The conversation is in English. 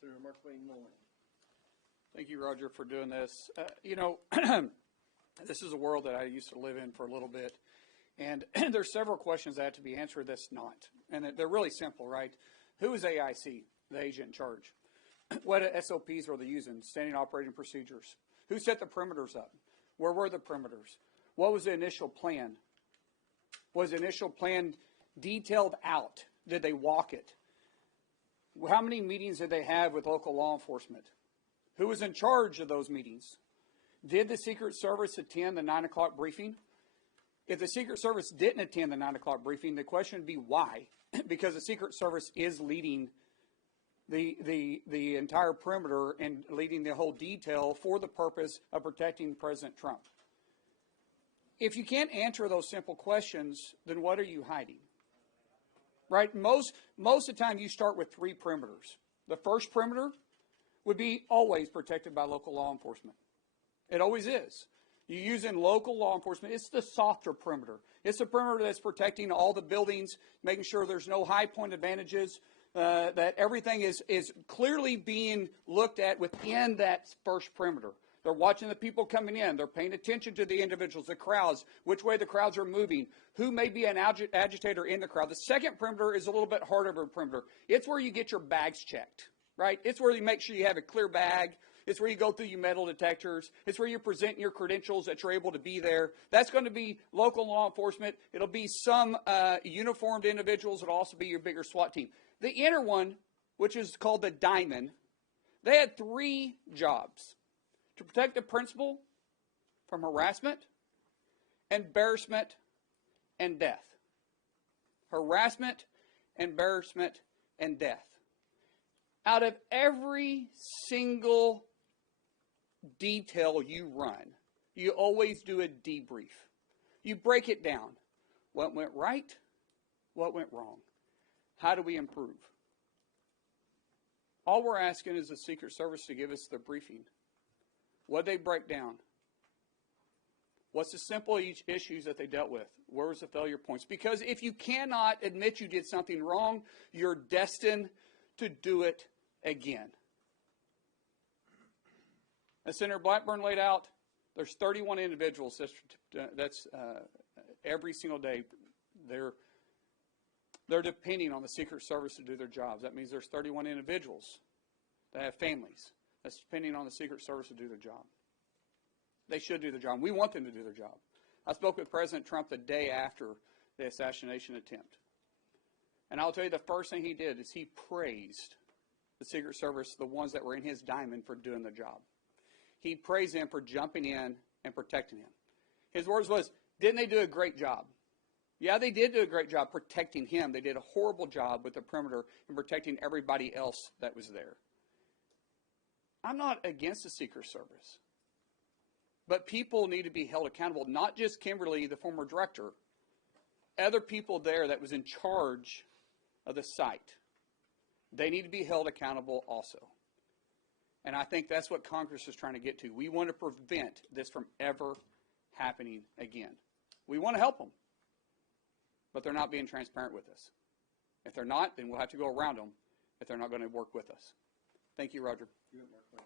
Senator Markwayne Mullin. Thank you, Roger, for doing this. This is a world that I used to live in for a little bit, and there's several questions that have to be answered that's not. And they're really simple, right? Who is AIC, the agent in charge? What SOPs were they using? Standing operating procedures. Who set the perimeters up? Where were the perimeters? What was the initial plan? Was the initial plan detailed out? Did they walk it? How many meetings did they have with local law enforcement? Who was in charge of those meetings? Did the Secret Service attend the 9 o'clock briefing? If the Secret Service didn't attend the 9 o'clock briefing, the question would be why? Because the Secret Service is leading the entire perimeter and leading the whole detail for the purpose of protecting President Trump. If you can't answer those simple questions, then what are you hiding? Right? Most of the time you start with 3 perimeters. The first perimeter would be always protected by local law enforcement. It always is. You use in local law enforcement, it's the softer perimeter. It's the perimeter that's protecting all the buildings, making sure there's no high point advantages, that everything is clearly being looked at within that first perimeter. They're watching the people coming in. They're paying attention to the individuals, the crowds, which way the crowds are moving, who may be an agitator in the crowd. The second perimeter is a little bit harder of a perimeter. It's where you get your bags checked, right? It's where you make sure you have a clear bag. It's where you go through your metal detectors. It's where you're presenting your credentials that you're able to be there. That's going to be local law enforcement. It'll be some uniformed individuals. It'll also be your bigger SWAT team. The inner one, which is called the diamond, they had 3 jobs. To protect the principal from harassment, embarrassment, and death. Harassment, embarrassment, and death. Out of every single detail you run, you always do a debrief. You break it down. What went right? What went wrong? How do we improve? All we're asking is the Secret Service to give us the briefing. What did they break down? What's the simple issues that they dealt with? Where was the failure points? Because if you cannot admit you did something wrong, you're destined to do it again. As Senator Blackburn laid out, there's 31 individuals that's every single day they're depending on the Secret Service to do their jobs. That means there's 31 individuals that have families that's depending on the Secret Service to do their job. They should do their job. We want them to do their job. I spoke with President Trump the day after the assassination attempt. And I'll tell you the first thing he did is he praised the Secret Service, the ones that were in his diamond, for doing the job. He praised them for jumping in and protecting him. His words was, didn't they do a great job? Yeah, they did do a great job protecting him. They did a horrible job with the perimeter and protecting everybody else that was there. I'm not against the Secret Service. But people need to be held accountable, not just Kimberly, the former director, other people there that was in charge of the site. They need to be held accountable also. And I think that's what Congress is trying to get to. We want to prevent this from ever happening again. We want to help them, but they're not being transparent with us. If they're not, then we'll have to go around them if they're not going to work with us. Thank you, Roger.